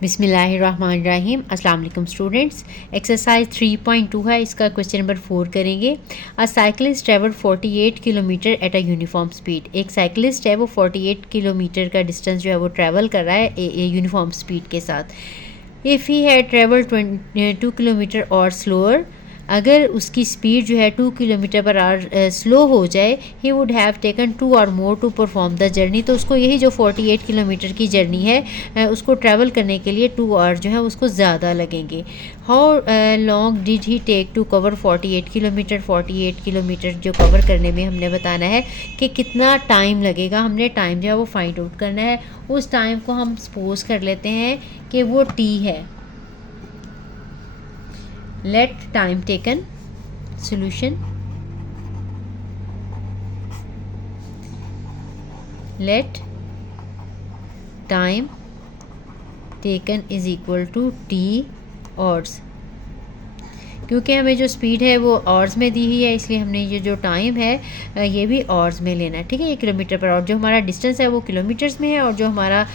बिस्मिल्लाहिर्रहमानिर्रहीम। अस्सलाम वालेकुम स्टूडेंट्स। एक्सरसाइज 3.2 है, इसका क्वेश्चन नंबर 4 करेंगे। अ cyclist travel 48 kilometre at a uniform speed. एक साइकिलिस्ट है वो 48 किलोमीटर का डिस्टेंस जो है वो ट्रैवल कर रहा है यूनिफॉर्म स्पीड के साथ। इफ़ ही है ट्रेवल 2 किलोमीटर और स्लोअर, अगर उसकी स्पीड जो है 2 किलोमीटर पर आवर स्लो हो जाए, he would have taken 2 or more to perform the journey. तो उसको यही जो 48 किलोमीटर की जर्नी है उसको ट्रैवल करने के लिए 2 आवर जो है उसको ज़्यादा लगेंगे। How long did he take to cover 48 kilometre. 48 kilometre जो कवर करने में हमने बताना है कि कितना टाइम लगेगा, हमने टाइम जो है वो फाइंड आउट करना है। उस टाइम को हम सपोज कर लेते हैं कि वो टी है। Let time taken, solution, let time taken is equal to t hours। क्योंकि हमें जो स्पीड है वो आवर्स में दी ही है, इसलिए हमने ये जो टाइम है ये भी आवर्स में लेना है। ठीक है, ये किलोमीटर पर, और जो हमारा डिस्टेंस है वो किलोमीटर्स में है, और जो हमारा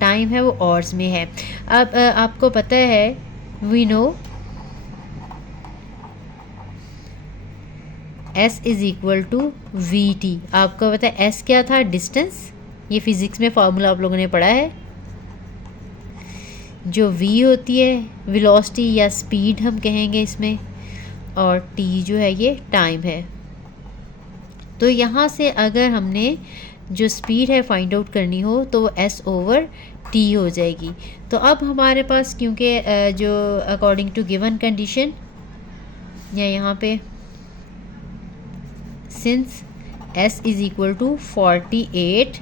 टाइम है वो आवर्स में है। अब आपको पता है, we know S is equal to v t. आपको पता है S क्या था? डिस्टेंस। ये फिज़िक्स में फार्मूला आप लोगों ने पढ़ा है। जो V होती है वेलोसिटी या स्पीड हम कहेंगे इसमें, और T जो है ये टाइम है। तो यहाँ से अगर हमने जो स्पीड है फाइंड आउट करनी हो तो वो S ओवर T हो जाएगी। तो अब हमारे पास, क्योंकि जो अकॉर्डिंग टू गिवन कंडीशन, या यहाँ पे since S is equal to 48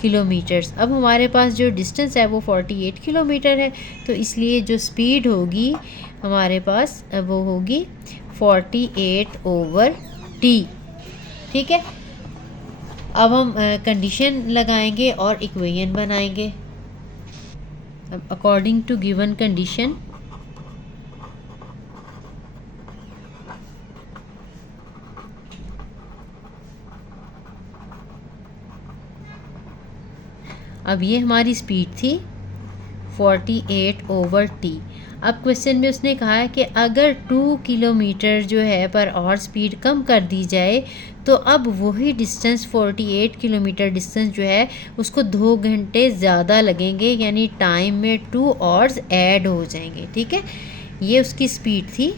kilometres, अब हमारे पास जो डिस्टेंस है वो 48 किलोमीटर है, तो इसलिए जो स्पीड होगी हमारे पास वो होगी 48 ओवर T। ठीक है, अब हम कंडीशन लगाएंगे और इक्वेशन बनाएंगे। अब अकॉर्डिंग टू गिवन कंडीशन, अब ये हमारी स्पीड थी 48 ओवर T। अब क्वेश्चन में उसने कहा है कि अगर 2 किलोमीटर जो है पर आवर स्पीड कम कर दी जाए तो अब वही डिस्टेंस 48 किलोमीटर डिस्टेंस जो है उसको 2 घंटे ज़्यादा लगेंगे, यानी टाइम में 2 आवर्स ऐड हो जाएंगे। ठीक है, ये उसकी स्पीड थी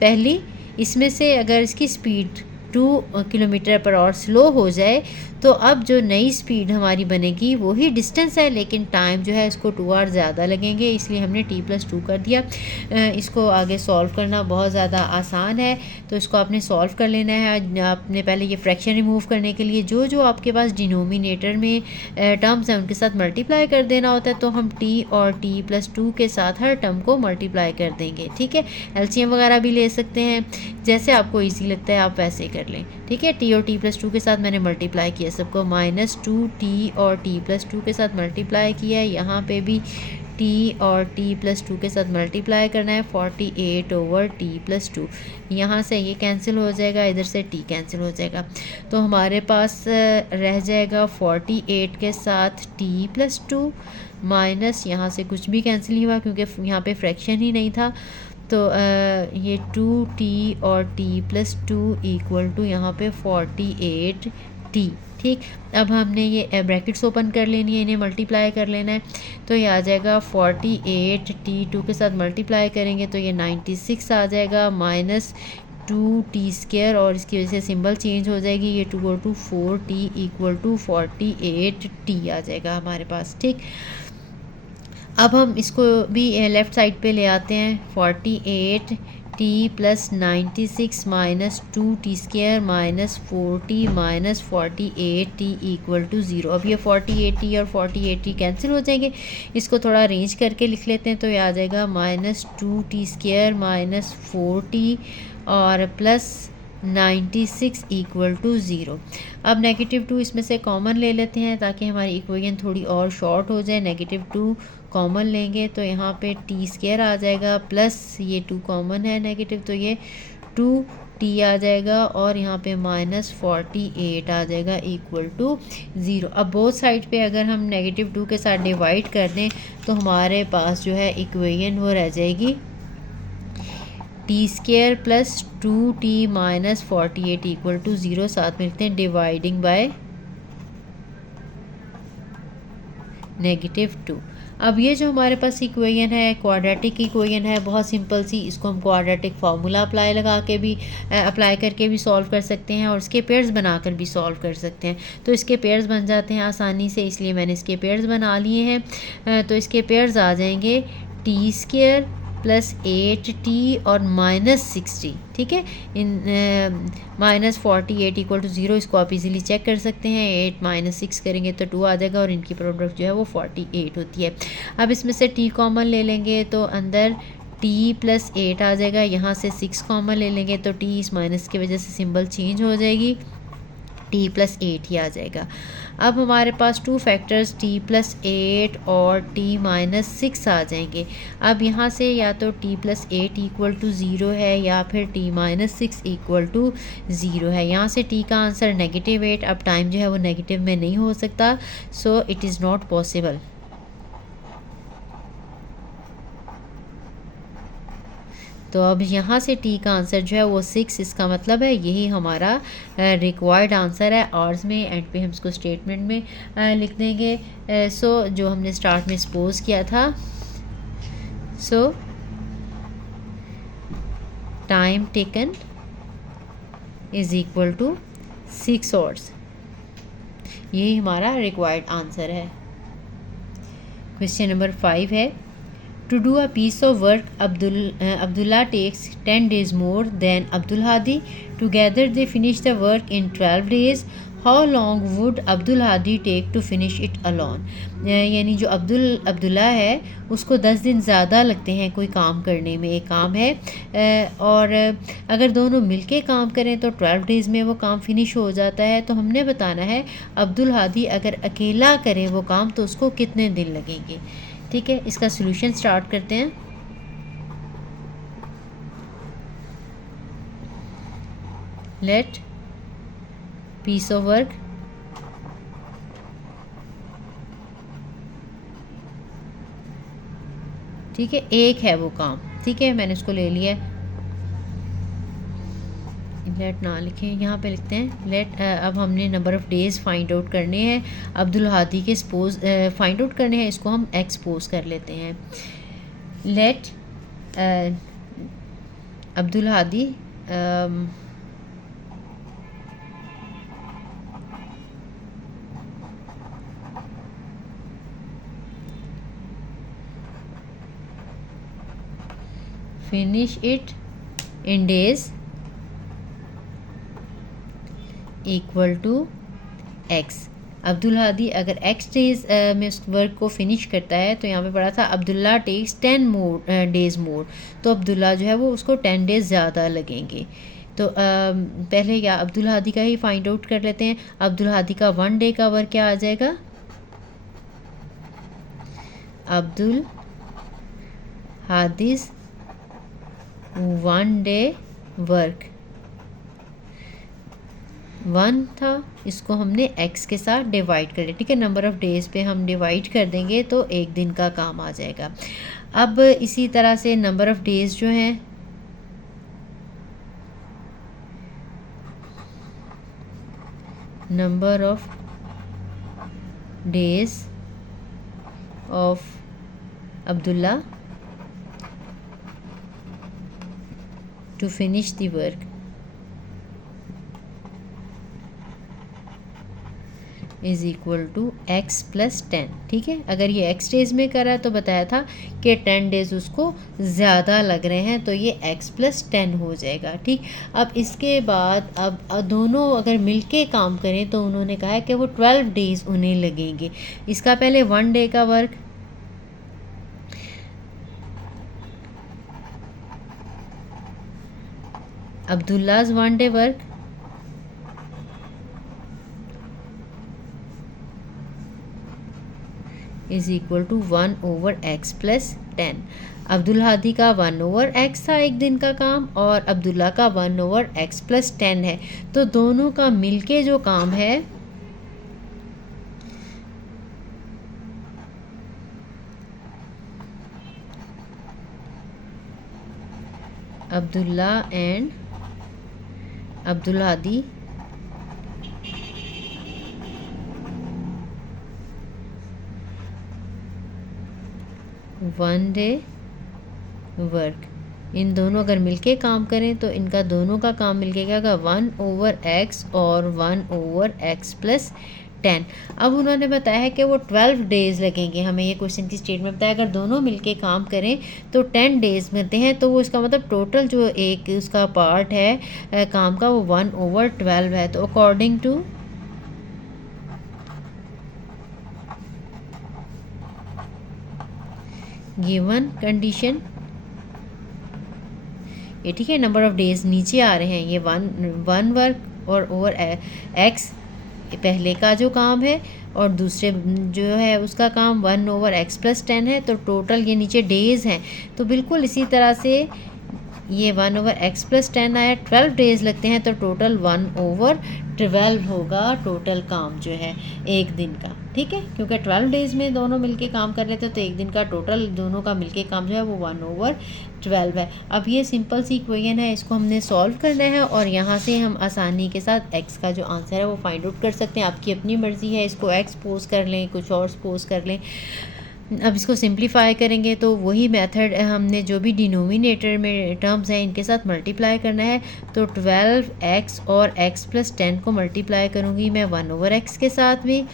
पहली। इसमें से अगर इसकी speed 2 kilometre per hour slow हो जाए तो अब जो नई स्पीड हमारी बनेगी वही डिस्टेंस है, लेकिन टाइम जो है इसको 2 आवर ज़्यादा लगेंगे, इसलिए हमने t+2 कर दिया। इसको आगे सॉल्व करना बहुत ज़्यादा आसान है, तो इसको आपने सॉल्व कर लेना है। आपने पहले ये फ्रैक्शन रिमूव करने के लिए जो जो आपके पास डिनोमिनेटर में टर्म्स हैं उनके साथ मल्टीप्लाई कर देना होता है, तो हम t और t+2 के साथ हर टर्म को मल्टीप्लाई कर देंगे। ठीक है, एलसीएम वगैरह भी ले सकते हैं, जैसे आपको ईजी लगता है आप वैसे कर लें। ठीक है, t और t+2 के साथ मैंने मल्टीप्लाई किया सबको, -2t और t+2 के साथ मल्टीप्लाई किया है। यहाँ पे भी t और t+2 के साथ मल्टीप्लाई करना है, 48 ओवर t+2। यहाँ से ये कैंसिल हो जाएगा, इधर से t कैंसिल हो जाएगा, तो हमारे पास रह जाएगा 48 के साथ t+2 माइनस, यहाँ से कुछ भी कैंसिल नहीं हुआ क्योंकि यहाँ पे फ्रैक्शन ही नहीं था, तो ये 2t और t+2 इक्वल टू यहाँ पे 48t। ठीक, अब हमने ये ब्रैकेट्स ओपन कर लेनी है, इन्हें मल्टीप्लाई कर लेना है, तो ये आ जाएगा 48t 2 के साथ मल्टीप्लाई करेंगे तो ये 96 आ जाएगा, माइनस 2t², और इसकी वजह से सिंबल चेंज हो जाएगी, ये 2 और 2 4t इक्वल टू 48t आ जाएगा हमारे पास। ठीक, अब हम इसको भी लेफ़्ट साइड पे ले आते हैं। 48t + 96 minus 2t² minus 4t minus 48t equal to 0। अब ये 48t और 48t कैंसिल हो जाएंगे, इसको थोड़ा अरेंज करके लिख लेते हैं, तो ये आ जाएगा -2t² माइनस 4t और प्लस 96 इक्वल टू 0। अब -2 इसमें से कॉमन ले लेते हैं ताकि हमारी इक्वेशन थोड़ी और शॉर्ट हो जाए। -2 कॉमन लेंगे तो यहाँ पे t² आ जाएगा, प्लस ये 2 कॉमन है नेगेटिव, तो ये 2 टी आ जाएगा और यहाँ पे -48 आ जाएगा इक्वल टू 0। अब बोथ साइड पे अगर हम -2 के साथ डिवाइड कर दें तो हमारे पास जो है इक्वेशन वो रह जाएगी t² + 2t - 48 इक्वल टू 0। साथ में लिखते हैं डिवाइडिंग बाय -2। अब ये जो हमारे पास इक्वेशन है क्वाड्रेटिक इक्वेशन है, बहुत सिंपल सी। इसको हम क्वाड्रेटिक फार्मूला अप्लाई करके भी सॉल्व कर सकते हैं और इसके पेयर्स बनाकर भी सॉल्व कर सकते हैं। तो इसके पेयर्स बन जाते हैं आसानी से, इसलिए मैंने इसके पेयर्स बना लिए हैं। तो इसके पेयर्स आ जाएंगे t² + 8t और -60, ठीक है। -48 इक्वल टू 0, इसको आप इजीली चेक कर सकते हैं। 8 - 6 करेंगे तो 2 आ जाएगा और इनकी प्रोडक्ट जो है वो 48 होती है। अब इसमें से t कॉमन ले लेंगे तो अंदर t + 8 आ जाएगा। यहाँ से 6 कॉमन ले लेंगे तो t इस माइनस की वजह से सिंबल चेंज हो जाएगी, t + 8 ही आ जाएगा। अब हमारे पास 2 फैक्टर्स t + 8 और t - 6 आ जाएंगे। अब यहाँ से या तो t + 8 इक्वल टू 0 है या फिर t - 6 इक्वल टू 0 है। यहाँ से t का आंसर -8। अब टाइम जो है वो नेगेटिव में नहीं हो सकता, so it is not possible. तो अब यहाँ से t का आंसर जो है वो 6, इसका मतलब है यही हमारा रिक्वायर्ड आंसर है। आर्स में एंड पे हम इसको स्टेटमेंट में लिख देंगे। सो जो हमने स्टार्ट में सपोज किया था, so time taken is equal to 6 hours. यही हमारा रिक्वायर्ड आंसर है। क्वेश्चन नंबर 5 है, to do a piece of work, Abdullah takes 10 days more than Abdul Hadi. Together they finish the work in 12 days. How long would Abdul Hadi take to finish it alone? यानी जो अब्दुल्ला है उसको 10 दिन ज़्यादा लगते हैं कोई काम करने में, एक काम है और अगर दोनों मिलके काम करें तो 12 डेज़ में वो काम फिनिश हो जाता है। तो हमने बताना है अब्दुल हादी अगर अकेला करे वो काम तो उसको कितने दिन लगेंगे, ठीक है। इसका सॉल्यूशन स्टार्ट करते हैं। लेट पीस ऑफ वर्क ठीक है, एक है वो काम, ठीक है, मैंने उसको ले लिया। लेट ना लिखें, यहाँ पे लिखते हैं लेट। अब हमने number of days find out करने हैं। अब्दुल हादी के सपोज फाइंड आउट करने हैं, इसको हम एक्सपोज कर लेते हैं। Let Abdul Hadi finish it in days equal to x। Abdul Hadi अगर x डेज़ में उस वर्क को फिनिश करता है, तो यहाँ पे पढ़ा था अब्दुल्ला टेक्स 10 डेज़ मोर, तो अब्दुल्ला जो है वो उसको 10 डेज़ ज़्यादा लगेंगे। तो पहले या अब्दुल हादी का ही फाइंड आउट कर लेते हैं। अब्दुल हादी का 1 डे का वर्क क्या आ जाएगा, अब्दुल हादीज़ 1 डे वर्क 1 था, इसको हमने x के साथ डिवाइड कर लिया, ठीक है। नंबर ऑफ़ डेज़ पे हम डिवाइड कर देंगे तो एक दिन का काम आ जाएगा। अब इसी तरह से नंबर ऑफ़ डेज़ जो हैं number of days of Abdullah to finish the work is equal to x + 10, ठीक है। अगर ये x डेज़ में करा तो बताया था कि 10 डेज़ उसको ज़्यादा लग रहे हैं, तो ये x + 10 हो जाएगा, ठीक। अब इसके बाद अब दोनों अगर मिलके काम करें तो उन्होंने कहा है कि वो 12 डेज़ उन्हें लगेंगे। इसका पहले 1 डे का work Abdullah's 1 day work is equal to 1/x+10। Abdul Hadi का 1/x था एक दिन का काम, और अब्दुल्ला का 1/x+10 है। तो दोनों का मिलके जो काम है Abdullah and Abdul Hadi one day work, इन दोनों अगर मिलके काम करें तो इनका दोनों का काम मिलके क्या होगा 1/x और 1/x+10। अब उन्होंने बताया है कि वो 12 डेज़ लगेंगे हमें, ये क्वेश्चन की स्टेटमेंट बताया अगर दोनों मिलके काम करें तो 10 डेज़ मिलते हैं। तो वो इसका मतलब टोटल जो एक उसका पार्ट है काम का वो 1/12 है। तो अकॉर्डिंग टू गिवन कंडीशन, ये ठीक है, नंबर ऑफ डेज नीचे आ रहे हैं, ये वन वर्क और ओवर एक्स पहले का जो काम है और दूसरे जो है उसका काम 1/x+10 है। तो टोटल ये नीचे डेज हैं। तो बिल्कुल इसी तरह से ये 1/x+10 आया, 12 डेज लगते हैं तो टोटल 1/12 होगा टोटल काम जो है एक दिन का, ठीक है, क्योंकि 12 डेज़ में दोनों मिलके काम कर लेते तो एक दिन का टोटल दोनों का मिलके काम जो है वो 1/12 है। अब ये सिंपल सी इक्वेशन है, इसको हमने सॉल्व करना है और यहाँ से हम आसानी के साथ x का जो आंसर है वो फाइंड आउट कर सकते हैं। आपकी अपनी मर्ज़ी है, इसको x पोज कर लें, कुछ और पोज कर लें। अब इसको सिंप्लीफाई करेंगे तो वही मेथड हमने जो भी डिनोमिनेटर में टर्म्स हैं इनके साथ मल्टीप्लाई करना है। तो 12x और x+10 को मल्टीप्लाई करूँगी मैं 1/x के साथ भी,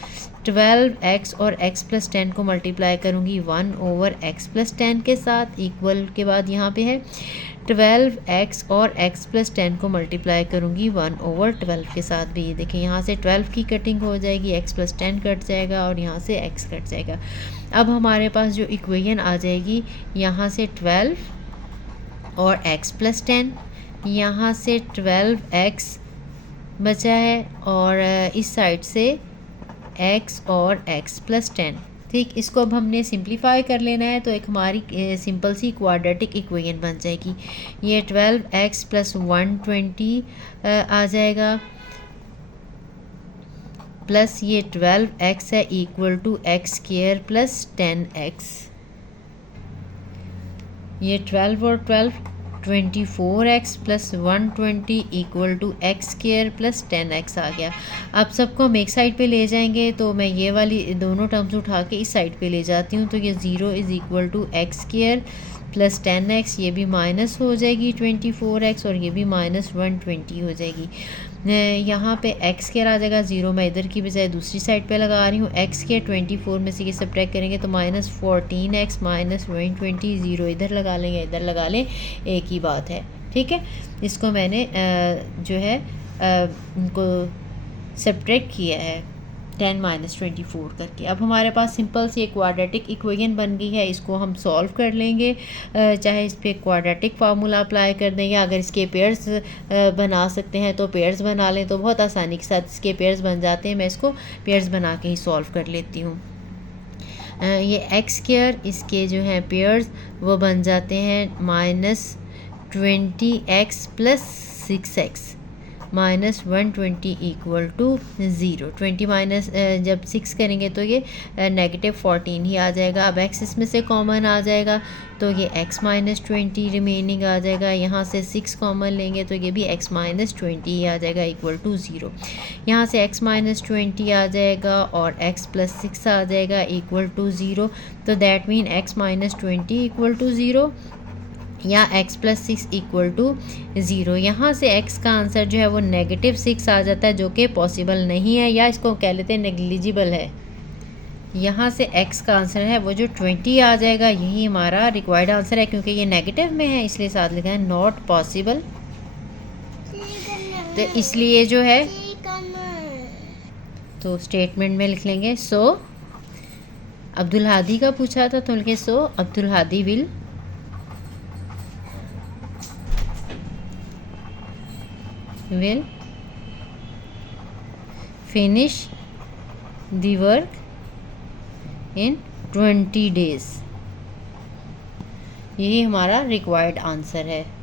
12x और x+10 को मल्टीप्लाई करूँगी 1/x+10 के साथ, इक्वल के बाद यहाँ पे है 12x और x+10 को मल्टीप्लाई करूँगी 1/12 के साथ भी। देखिए यहाँ से 12 की कटिंग हो जाएगी, x+10 कट जाएगा और यहाँ से x कट जाएगा। अब हमारे पास जो इक्वेशन आ जाएगी यहाँ से 12 और x+10, यहाँ से 12x बचा है और इस साइड से x और x+10, ठीक। इसको अब हमने सिंप्लीफाई कर लेना है तो एक हमारी सिंपल सी क्वाड्रेटिक इक्वेशन बन जाएगी। ये 12x + 120 आ जाएगा, प्लस ये 12x है इक्वल टू x² + 10x। ये 12 और 12 24x + 120 equal to x² + 10x आ गया। अब सबको हम एक साइड पे ले जाएंगे तो मैं ये वाली दोनों टर्म्स उठा के इस साइड पे ले जाती हूँ। तो ये 0 = x² + 10x, ये भी माइनस हो जाएगी 24x और ये भी -120 हो जाएगी। यहाँ पे x² आ जाएगा 0, मैं इधर की बजाय दूसरी साइड पे लगा रही हूँ। x² 24 में से ये सब्ट्रैक्ट करेंगे तो -14x -120, 0 इधर लगा लेंगे, इधर लगा लें, एक ही बात है, ठीक है। इसको मैंने जो है इनको सब्ट्रैक्ट किया है 10 - 24 करके। अब हमारे पास सिंपल सी एक क्वाड्रेटिक इक्वेशन बन गई है, इसको हम सॉल्व कर लेंगे। चाहे इस पर क्वाड्रेटिक फार्मूला अप्लाई कर दें या अगर इसके पेयर्स बना सकते हैं तो पेयर्स बना लें तो बहुत आसानी के साथ इसके पेयर्स बन जाते हैं। मैं इसको पेयर्स बना के ही सॉल्व कर लेती हूँ। ये x², इसके जो हैं पेयर्स वो बन जाते हैं -20x + 6x -120 equal to 0। 20 minus जब 6 करेंगे तो ये -14 ही आ जाएगा। अब x इसमें से कॉमन आ जाएगा तो ये x -20 रिमेनिंग आ जाएगा। यहाँ से 6 कॉमन लेंगे तो ये भी x -20 ही आ जाएगा इक्वल टू 0। यहाँ से x -20 आ जाएगा और x + 6 आ जाएगा इक्वल टू 0। तो that mean x -20 equal to 0 या x + 6 इक्वल टू 0। यहाँ से x का आंसर जो है वो -6 आ जाता है, जो कि पॉसिबल नहीं है, या इसको कह लेते हैं नेग्लिजिबल है। यहाँ से x का आंसर है वो जो 20 आ जाएगा, यही हमारा रिक्वायर्ड आंसर है। क्योंकि ये नेगेटिव में है इसलिए साथ लिखा है नॉट पॉसिबल। तो इसलिए जो है तो स्टेटमेंट में लिख लेंगे सो अब्दुल हादी का पूछा था तो लिखे so Abdul Hadi will finish the work in 20 days। यही हमारा रिक्वायर्ड आंसर है।